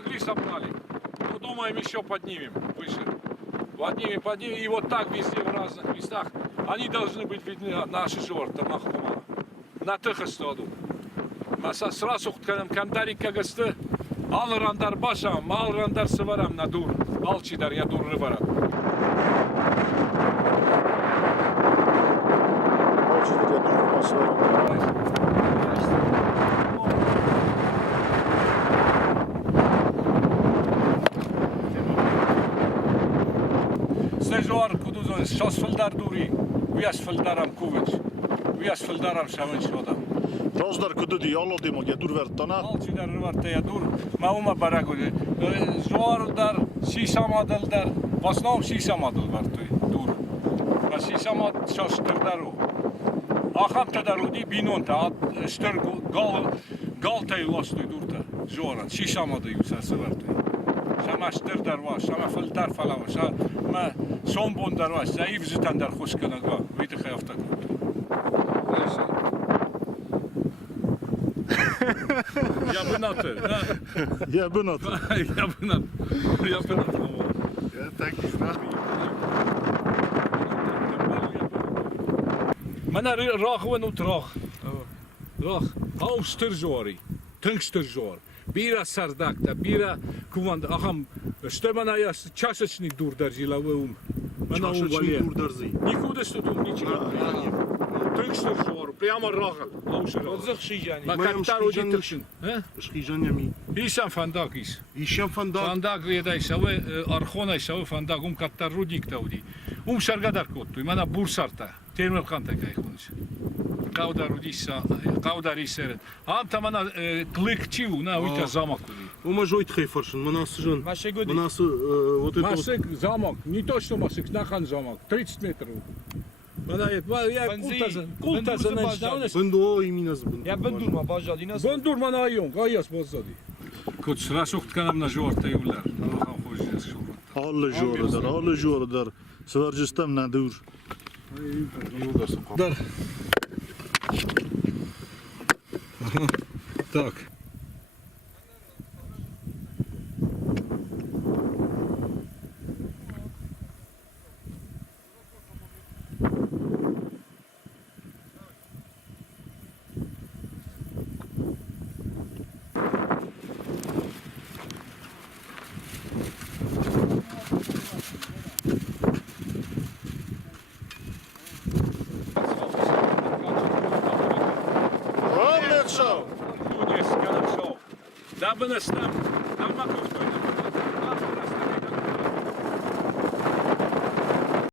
могли собрали. Ну, думаем, еще поднимем выше. Поднимем. И вот так везде, в разных местах. Они должны быть видны, наши жорты, махума. На тихо стоду. Mesela sıra soğutkanım kandari kagastı. Al randar başam, al randar sıvaram na dur. Al çidar ya dur varam. Alçıdır ya durması var. Sejor kuduzo şas fıldar duri. Uyas fıldaram kuvinç. Uyas fıldaram şavinç odam. Rozdar kudu di allo di mogya dur vertana. Al çidar var ya dur. Mauma baragodu. Jor dar şişam adıl dar. Vasnom şişam adıl var dur. Va şişam ad şaştır dar o. Ахам тадаруди бинонта штер галтай лостой дурта жора шишамада юсасы варты шама штер дарва шама филтар фалава шама сомбон дарва заив зитан дар хушканага вид хафта я бынаты Ya bunat. я бынат Ya tak izna. Mana rağwen ut rağ. Rağ. Avstır jori. Tüngstır jor. Bira sardakta, bira kuvand. Aham stemana ya çaşıçni dur darjila ve Mana Çaşıçni dur darzi. Nikuda stutum niçin. Tüngstır jor. Prямо rağ. Avstır. Odzak şijani. Makattar oji tüksün. Şkijanya mi. Hisan fandakis. İşem fandak. Fandak yedaysa ve arxonaysa ve fandak kattar rudik tavdi. Şargadar kottu. Mana bursarta. Termel kanta kayxonis. Qavdar iseret. Am tamana klikçiu na uita zamak. Uma joit khayfarshin. Manasıjan. Maşe godi. Manası вот это вот. Masık zamak. Не то что масык, нахан замок. 30 метров. Bana et. Ya kultazan начинал. Ben de o imina zbun. Ya ben durma bajal inas. Ben durma na ayong. Ayas bozadi. Kut srasuk tkanam na jorta yullar. Allah'ım hoşças şurada. Alle joradar. Svarcistem na dur. Dar. Так. Ромнецо. Хорошо. Да бы нас там маков